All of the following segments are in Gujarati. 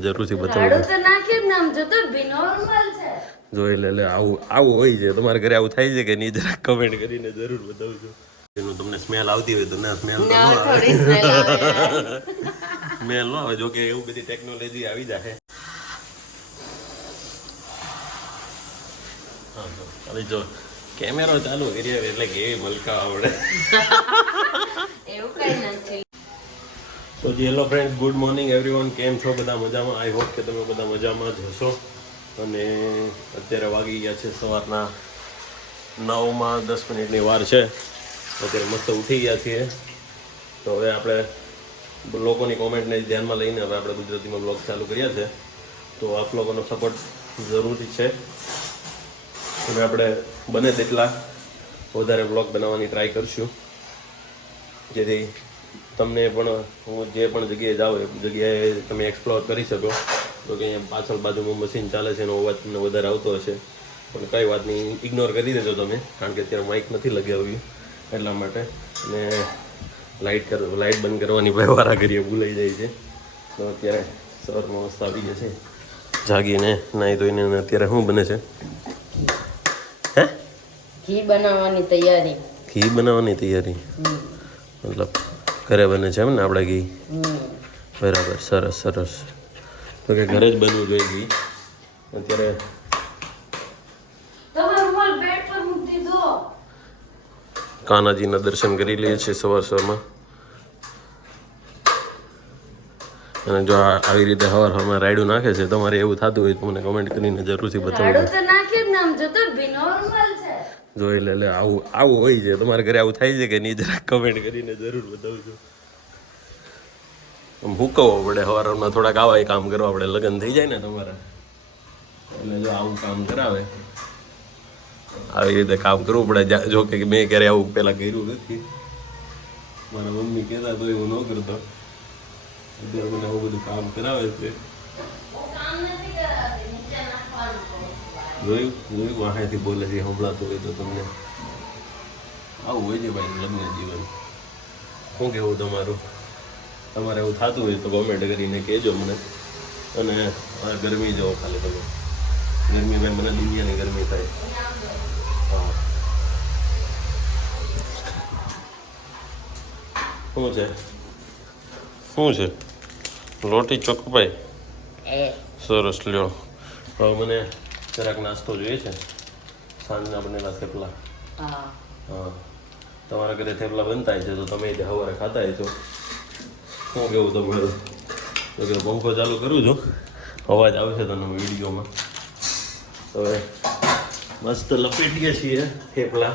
જરૂરથી બતાવજો જોઈ લે આવું હોય છે તમારા ઘરે આવું થાય છે કે નહીં જરા કમેન્ટ કરીને જરૂર બતાવજો એનું તમને સ્મેલ આવતી હોય તો ના સ્મેલ સ્મેલ ન આવે જો કે એવું બધી ટેકનોલોજી આવી જાય હા જો કેમેરો ચાલુ કર્યો એટલે કેવી મલકા આવડે એવું કઈ નથી તો hello friends good morning everyone કેમ છો બધા મજામાં આઈ હોપ કે તમે બધા મજામાં જ હશો અને અત્યારે વાગી ગયા છે સવારના 9:10 વાર છે અત્યારે મસ્ત ઉઠી ગયા છીએ તો હવે આપણે લોકોની કોમેન્ટને ધ્યાનમાં લઈને હવે આપણે ગુજરાતીમાં બ્લોગ ચાલુ કર્યા છે તો આપ લોકોનો સપોર્ટ જરૂરી છે હવે આપણે બને તેટલા વધારે બ્લોગ બનાવવાની ટ્રાય કરશું જેથી તમને પણ હું જે પણ જગ્યાએ જાઉં એ જગ્યાએ તમે એક્સપ્લોર કરી શકો તો કે અહીંયા પાછળ બાજુમાં મશીન ચાલે છે એનો અવાજ તમને વધારે આવતો હશે પણ કંઈ વાત નહીં ઇગ્નોર કરી દેજો તમે કારણ કે અત્યારે માઇક નથી લગાવ્યું એટલા માટે અને લાઇટ બંધ કરવાની વારા કરીએ ભૂલાઈ જાય છે તો અત્યારે સવારમાં મસ્ત આવી ગયા છે જાગીને નાહી ધોઈને અત્યારે શું બને છે હે ઘી બનાવવાની તૈયારી મતલબ ઘરે બને છે એમ ને આપણે ઘી બરાબર સરસ સરસ તો કે ઘરે જ બનવું જોઈએ ઘી અત્યારે કાનાજીના દર્શન કરી લઈએ છીએ સવારમાં અને જો આવી રીતે સવારમાં રાયડું નાખે છે તમારે એવું થતું હોય તો મને કમેન્ટ કરીને જરૂરથી બતાવજો જોઈ લે આવું હોય છે તમારા ઘરે આવું થાય છે કે નહીં જરા કમેન્ટ કરીને જરૂર બતાવજો આમ હુકવવો પડે સવારમાં થોડાક આવા કામ કરવા પડે લગ્ન થઈ જાય ને તમારા એટલે જો આવું કામ કરાવે આવી રીતે કામ કરવું પડે જો કે મેં ક્યારે આવું પહેલાં કર્યું નથી મારા મમ્મી કહેતા તો એવું ન કરતો અત્યારે મને આવું બધું કામ કરાવે છે જોયું વાહેથી બોલે છે સંભળાતું હોય તો તમને આવું હોય છે ભાઈ લગ્ન જીવન શું કહેવું તમારું તમારે એવું થતું હોય તો કોમેન્ટ કરીને કહેજો મને અને ગરમી જવો ખાલી તમે ગરમી ભાઈ મને દુનિયાની ગરમી થાય હા શું છે રોટી ચોકભાઈ સરસ લ્યો હવે મને જરાક નાસ્તો જોઈએ છે સાંજના બનેલા થેપલા હા તમારા ઘરે થેપલા બનતા છે તો તમે સવારે ખાતા હશો શું કેવું તમારું તો કે પંખો ચાલુ કરું છું અવાજ આવશે તમને વિડીયોમાં હવે મસ્ત લપેટીએ છીએ થેપલા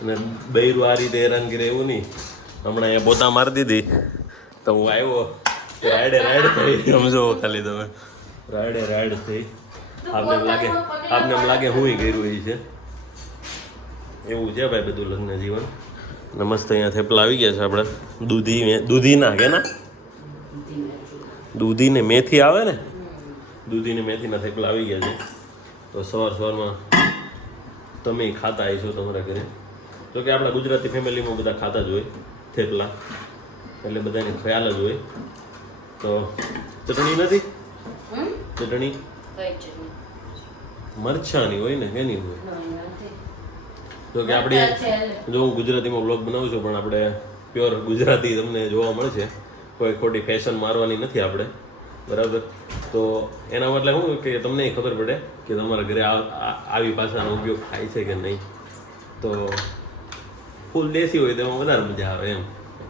અને બૈરું આ રીતે હેરાન કરે એવું નહીં હમણાં અહીંયા પોતા મારી દીધી તો હું આવ્યો રાઈડ થઈ સમજો ખાલી તમે રાઈડ થઈ આપને એમ લાગે હું કર્યું એ છે એવું છે ભાઈ બધું લગ્ન જીવન ને મસ્ત અહીંયા થેપલા આવી ગયા છે આપણે દૂધીના કે ના દૂધીને મેથી આવે ને દૂધીને મેથીના થેપલા આવી ગયા છે તો સવારમાં તમે ખાતા આવીશો તમારા ઘરે તો કે આપણા ગુજરાતી ફેમિલીમાં બધા ખાતા જ હોય થેપલા એટલે બધાને ખ્યાલ જ હોય તો ચટણી નથી ચટણી મરચાની હોય ને એની હોય તો કે આપણે જો હું ગુજરાતીમાં બ્લોગ બનાવું છું પણ આપણે પ્યોર ગુજરાતી તમને જોવા મળશે કોઈ ખોટી ફેશન મારવાની નથી આપણે બરાબર તો એના મતલબ શું કે તમને ખબર પડે કે તમારા ઘરે આવી ભાષાનો ઉપયોગ થાય છે કે નહીં તો ફૂલ દેશી હોય તેમાં વધારે મજા આવે એમ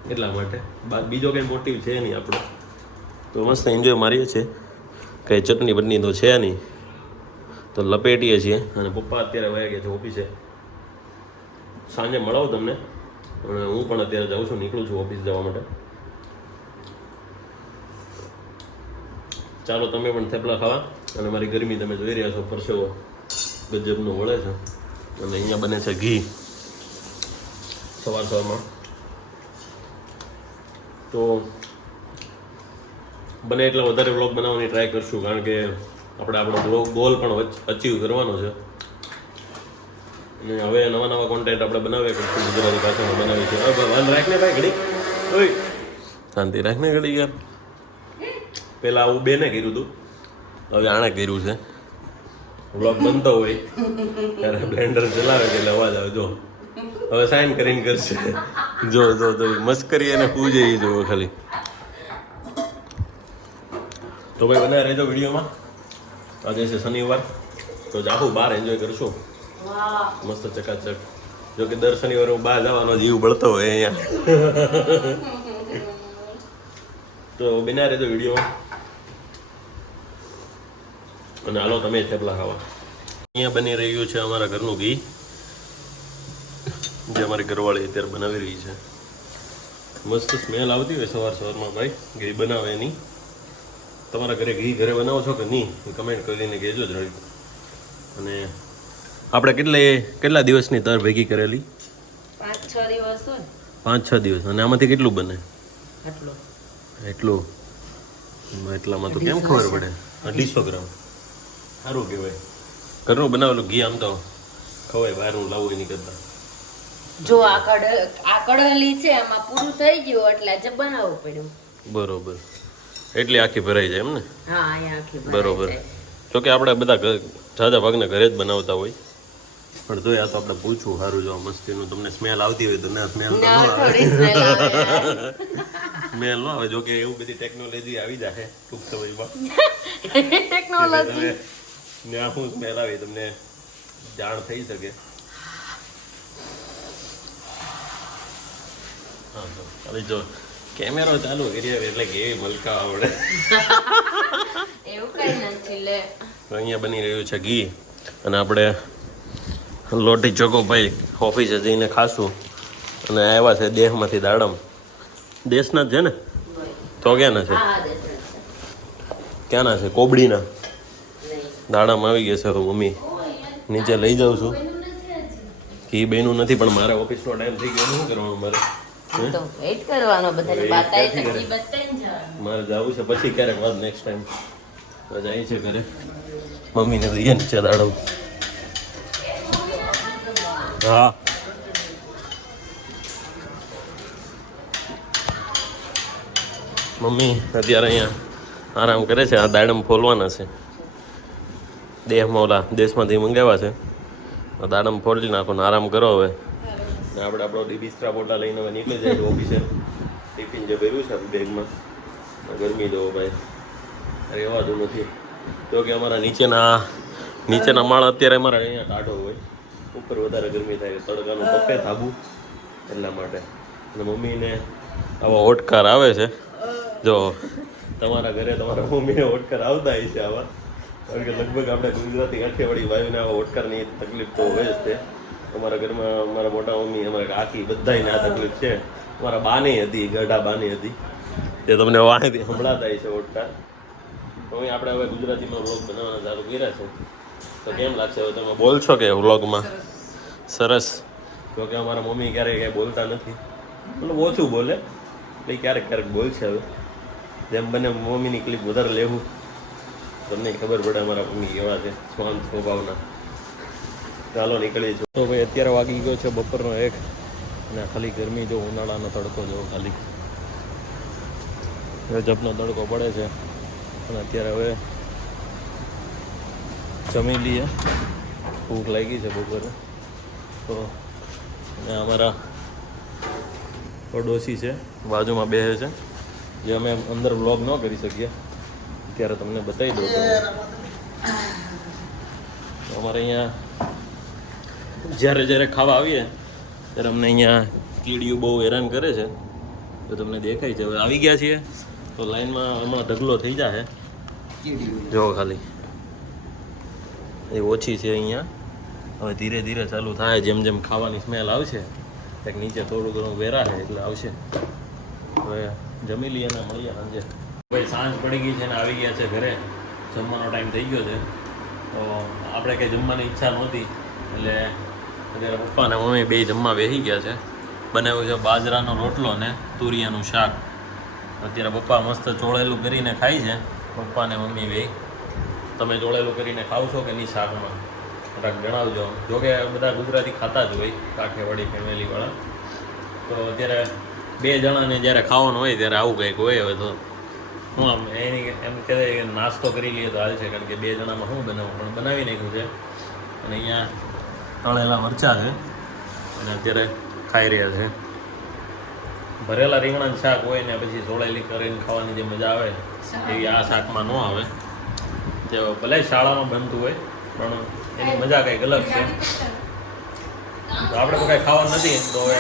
એટલા માટે બીજો કંઈ મોટિવ છે નહીં આપણો તો મસ્ત એન્જોય મારીએ છીએ કંઈ ચટણી બટની તો છે નહીં તો લપેટીએ છીએ અને પપ્પા અત્યારે વયા ગયા છે ઓફિસે સાંજે મળાવું તમને હું પણ અત્યારે જાઉં છું નીકળું છું ઓફિસ જવા માટે ચાલો તમે પણ થેપલા ખાવા અને મારી ગરમી તમે જોઈ રહ્યા છો પરસેવો ગજબનો વળે છે અને અહીંયા બને છે ઘી સવારમાં તો બને એટલા વધારે વ્લોગ બનાવવાની ટ્રાય કરશું કારણ કે આપણે આપણો ગોલ પણ અચીવ કરવાનો છે અને હવે નવા કોન્ટેન્ટ આપણે બનાવ્યા કરશું ગુજરાતી ભાષામાં બનાવી છે હવે ભગવાન રાખને ભાઈ ઘડી ઓય શાંતિ રાખને ઘડી યાર. પેલા આવું બેને કર્યું હતું, હવે આણે કર્યું છે. વ્લોગ બનતો હોય ત્યારે બ્લેન્ડર ચલાવે એટલે અવાજ આવે. જો હવે સાઈન કરીને કરશે. જો જો જો મસ્કરી એને પૂજે એ જોવો ખાલી. તો ભાઈ બનાવી રહેજો વિડીયોમાં. આજે છે શનિવાર, તો જાહું બહાર એન્જોય કરશું મસ્ત ચકાચક. જો કે દર શનિવારે હું બહાર જવાનો જીવ બળતો હોય અહીંયા. તો બનાવી રહેજો વિડીયોમાં. અને હાલો તમે થેપલા ખાવા. અહીંયા બની રહ્યું છે અમારા ઘરનું ઘી, જે અમારી ઘરવાળી અત્યારે બનાવી રહી છે. મસ્ત સ્મેલ આવતી હોય સવારમાં ભાઈ ઘી બનાવે એની. તમારા ઘરે ઘી ઘરે બનાવો છો કે નહીં એ કમેન્ટ કરીને કહેજો જ રડી. અને આપણે કેટલા દિવસની તર ભેગી કરેલી? 5-6 દિવસ હોય. 5-6 દિવસ. અને આમાંથી કેટલું બને? એટલું એટલામાં તો કેમ ખબર પડે? 250 ગ્રામ. સારું કહેવાય. ઘરનું બનાવેલું ઘી આમ તો ખવાય, બહારનું લાવવું નહીં કરતા. જો આ કડલી છે આમાં પૂરું થઈ ગયું એટલે આજે બનાવવું પડ્યું. બરોબર. એટલી આખી ભરાઈ જાય એમ ને? હા, અહીંયા આખી બરોબર. જોકે આપણે બધા જાજા ભાગને ઘરે જ બનાવતા હોય, પણ તોય આ તો આપણે પૂછવું સારું. જો મસ્તીનું તમને સ્મેલ આવતી હોય તો ના સ્મેલ ન આવે. સ્મેલ ન આવે. જોકે એવું બધી ટેકનોલોજી આવી જાય ટૂંક સમયમાં. ટેકનોલોજી ત્યાં શું સ્મેલ આવે તમને જાણ થઈ શકે. હા તો હવે જો કેમેરો ચાલુ કરી એટલે કેવી મલકા આવડે. એવું કઈ નથી લે. અહીંયા બની રહ્યું છે ઘી, અને આપણે લોટી ચોકો ભાઈ ઓફિસે જઈને ખાશું. અને આવ્યા છે દેહમાંથી દાડમ. દેશના જ છે ને? તો ક્યાંના છે? ક્યાંના છે? કોબડીના દાડમ આવી ગયા છે. તો મમ્મી નીચે લઈ જાઉં છું. ઘી બન્યું નથી, પણ મારે ઓફિસનો ટાઈમ થઈ ગયો. શું કરવાનું મારે? તો વેઇટ કરવાનો, બધાને બતાય તો ઈ બતાઈને જવાનું. મારે જવું છે પછી ક્યારેક વાત નેક્સ્ટ ટાઈમ. જાય છે ઘરે મમ્મીને લઈએ નીચે દાડમ. હા મમ્મી અત્યારે અહીંયા આરામ કરે છે. આ દાડમ ફોલવાના છે. દેશમાંથી મંગાવ્યા છે. દાડમ ફોડી નાખો ને આરામ કરો હવે. ને આપણે આપણો બિસ્તરા બોટલા લઈને હવે નીકળી જાય ઓફિસે. ટિફિન જે ભર્યું છે બેગમાં. ગરમી જવો ભાઈ રહેવાતું નથી. તો કે અમારા નીચેના માળ અત્યારે અમારા અહીંયા ટાઢો હોય, ઉપર વધારે ગરમી થાય. તડકાનું પપ્પે થાબું એટલા માટે. અને મમ્મીને આવા ઓટકાર આવે છે. જો તમારા ઘરે તમારા મમ્મીને ઓટકાર આવતા હોય છે આવા, કારણ કે લગભગ આપણે ગુજરાતી કાઠિયાવાડી વાયુને આવા ઓટકારની તકલીફ તો હોય જ છે. અમારા ઘરમાં અમારા મોટા મમ્મી, અમારા કાકી બધાને આ તકલીફ છે. અમારા બાની હતી, ગઢા બાની હતી, તે તમને વાંચી સંભળાતા છે ઓટકાર. તો આપણે હવે ગુજરાતીમાં વ્લોગ બનાવવાના ચાલુ કર્યા છે. તો કેમ લાગશે હવે તમે બોલશો કે વ્લોગમાં? સરસ. જો કે અમારા મમ્મી ક્યારેય કંઈ બોલતા નથી, મતલબ ઓછું બોલે, એટલે ક્યારેક બોલશે. હવે જેમ બને મમ્મીની ક્લિપ વધારે લેવું, તમને ખબર પડે અમારા મમ્મી કેવા છે, શાંત સ્વભાવના. ચાલો નીકળીએ છીએ. તો ભાઈ અત્યારે વાગી ગયો છે બપોરનો 1, અને ખાલી ગરમી જો, ઉનાળાનો તડકો જો ખાલી ગજબનો તડકો પડે છે. અને અત્યારે હવે જમી લઈએ, ભૂખ લાગી છે બપોરે. તો અને અમારા પડોશી છે બાજુમાં બેસે છે, જે અમે અંદર વ્લોગ ન કરી શકીએ, ત્યારે તમને બતાવી દઉં. તો અમારે અહીંયા જ્યારે ખાવા આવીએ ત્યારે અમને અહીંયા કીડીઓ બહુ હેરાન કરે છે. તો તમને દેખાય છે. હવે આવી ગયા છીએ તો લાઈનમાં હમણાં ઢગલો થઈ જાય. જો ખાલી એ ઓછી છે અહીંયા. હવે ધીરે ધીરે ચાલુ થાય, જેમ જેમ ખાવાની સ્મેલ આવશે કંઈક નીચે થોડું ઘણું વેરા છે એટલે આવશે. હવે જમી લઈએ ને મળીએ સાંજે. ભાઈ સાંજ પડી ગઈ છે ને આવી ગયા છે ઘરે. જમવાનો ટાઈમ થઈ ગયો છે. તો આપણે કંઈ જમવાની ઈચ્છા નહોતી એટલે અત્યારે પપ્પા અને મમ્મી બે જમવા બેસી ગયા છે. બનાવ્યું છે બાજરાનો રોટલો ને તુરિયાનું શાક. અત્યારે પપ્પા મસ્ત ચોળેલું કરીને ખાય છે, પપ્પા ને મમ્મી બે. તમે ચોળેલું કરીને ખાવ છો કે નહીં શાકમાં? થોડાક જણાવજો. જોકે બધા ગુજરાતી ખાતા જ હોય, કાઠિયાવાડી ફેમિલીવાળા. તો અત્યારે 2 જણાને જ્યારે ખાવાનું હોય ત્યારે આવું કંઈક હોય. હવે તો હું આમ એની એમ કહેવાય કે નાસ્તો કરી લઈએ તો હાલ છે, કારણ કે 2 જણામાં શું બનાવું, પણ બનાવી નાખ્યું છે. અને અહીંયા તળેલા મરચાં છે અને અત્યારે ખાઈ રહ્યા છે. ભરેલા રીંગણાનું શાક હોય ને પછી સોળેલી કરીને ખાવાની જે મજા આવે એવી આ શાકમાં ન આવે. જે ભલે શાળામાં બનતું હોય પણ એની મજા કંઈક અલગ છે. તો આપણે તો કાંઈ ખાવા નથી, તો હવે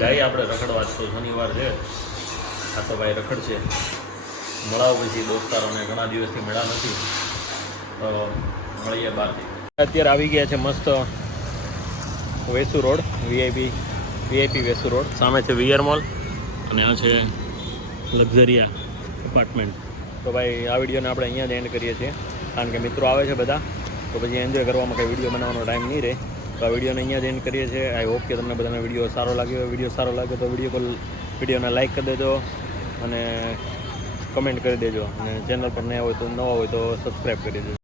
જઈએ આપણે રખડવા. તો શનિવાર છે, આ તો ભાઈ રખડશે. મળાવ પછી દોસ્તારોને ઘણા દિવસથી મળ્યા નથી, તો મળીએ બહારથી. અત્યારે આવી ગયા છે મસ્ત Vesu road, VIP Vesu road. સામે છે વીઆર મોલ અને આ છે લક્ઝરિયા એપાર્ટમેન્ટ. તો ભાઈ આ વિડીયોને આપણે અહીંયા જ એન્ડ કરીએ છીએ, કારણ કે મિત્રો આવે છે બધા, તો પછી એન્જોય કરવામાં કંઈ વિડીયો બનાવવાનો ટાઈમ નહીં રહે. તો આ વિડીયોને અહીંયા જ એન્ડ કરીએ છીએ. આઈ હોપ કે તમને બધાને વિડીયો સારો લાગ્યો. વિડીયો સારો લાગ્યો તો વિડીયોને લાઇક કરી દેજો અને કમેન્ટ કરી દેજો, અને ચેનલ પર નવા હોય તો સબસ્ક્રાઈબ કરી દેજો.